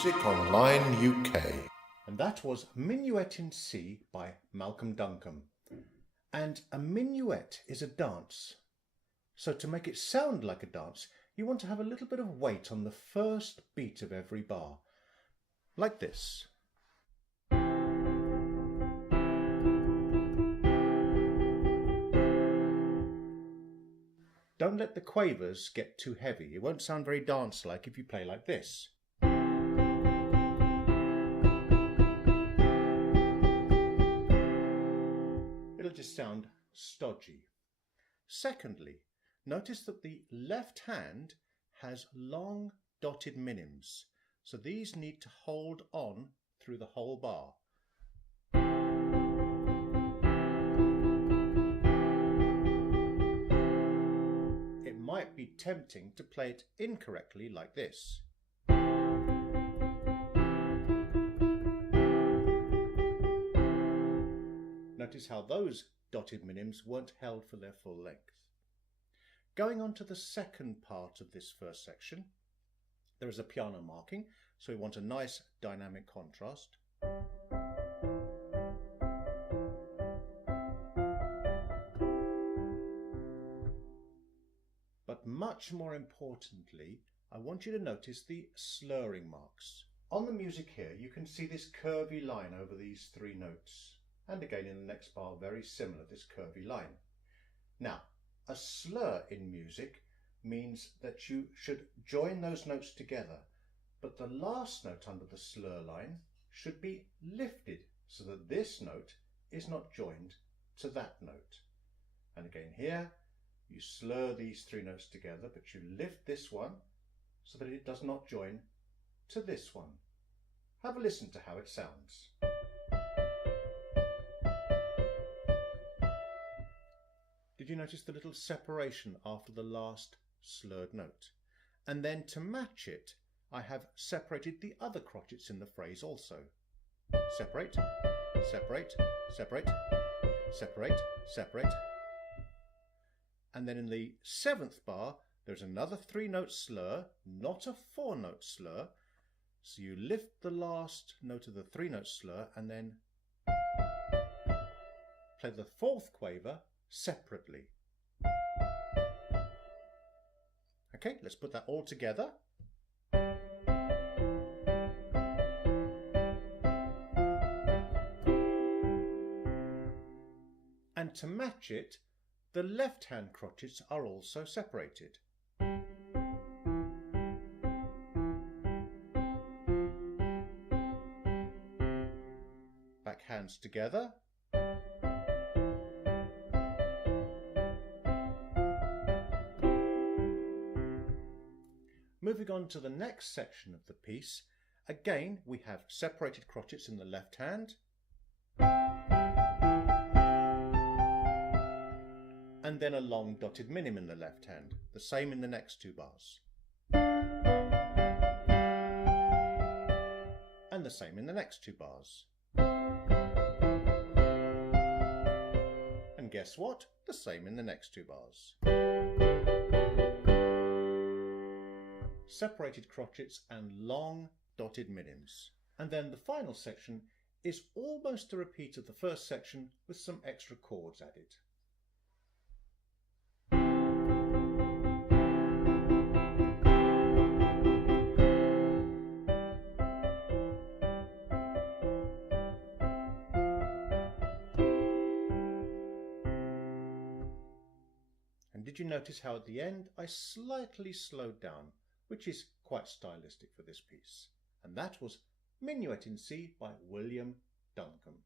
Music Online UK. And that was Minuet in C by Malcolm Duncombe. And a minuet is a dance. So to make it sound like a dance, you want to have a little bit of weight on the first beat of every bar. Like this. Don't let the quavers get too heavy. It won't sound very dance-like if you play like this. It'll just sound stodgy. Secondly, notice that the left hand has long dotted minims, so these need to hold on through the whole bar. It might be tempting to play it incorrectly like this. Notice how those dotted minims weren't held for their full length. Going on to the second part of this first section, there is a piano marking, so we want a nice dynamic contrast. But much more importantly, I want you to notice the slurring marks. On the music here, you can see this curvy line over these three notes. And again in the next bar, very similar, this curvy line. Now, a slur in music means that you should join those notes together, but the last note under the slur line should be lifted so that this note is not joined to that note. And again here, you slur these three notes together, but you lift this one so that it does not join to this one. Have a listen to how it sounds. Did you notice the little separation after the last slurred note? And then to match it, I have separated the other crotchets in the phrase also. Separate, separate, separate, separate, separate. And then in the seventh bar, there's another three-note slur, not a four-note slur. So you lift the last note of the three-note slur and then play the fourth quaver separately. Okay, let's put that all together. And to match it, the left-hand crotchets are also separated. Back hands together. Moving on to the next section of the piece, again we have separated crotchets in the left hand and then a long dotted minim in the left hand, the same in the next two bars. And the same in the next two bars. And guess what? The same in the next two bars. Separated crotchets and long dotted minims. And then the final section is almost a repeat of the first section with some extra chords added. And did you notice how at the end I slightly slowed down, which is quite stylistic for this piece. And that was Minuet in C by William Duncombe.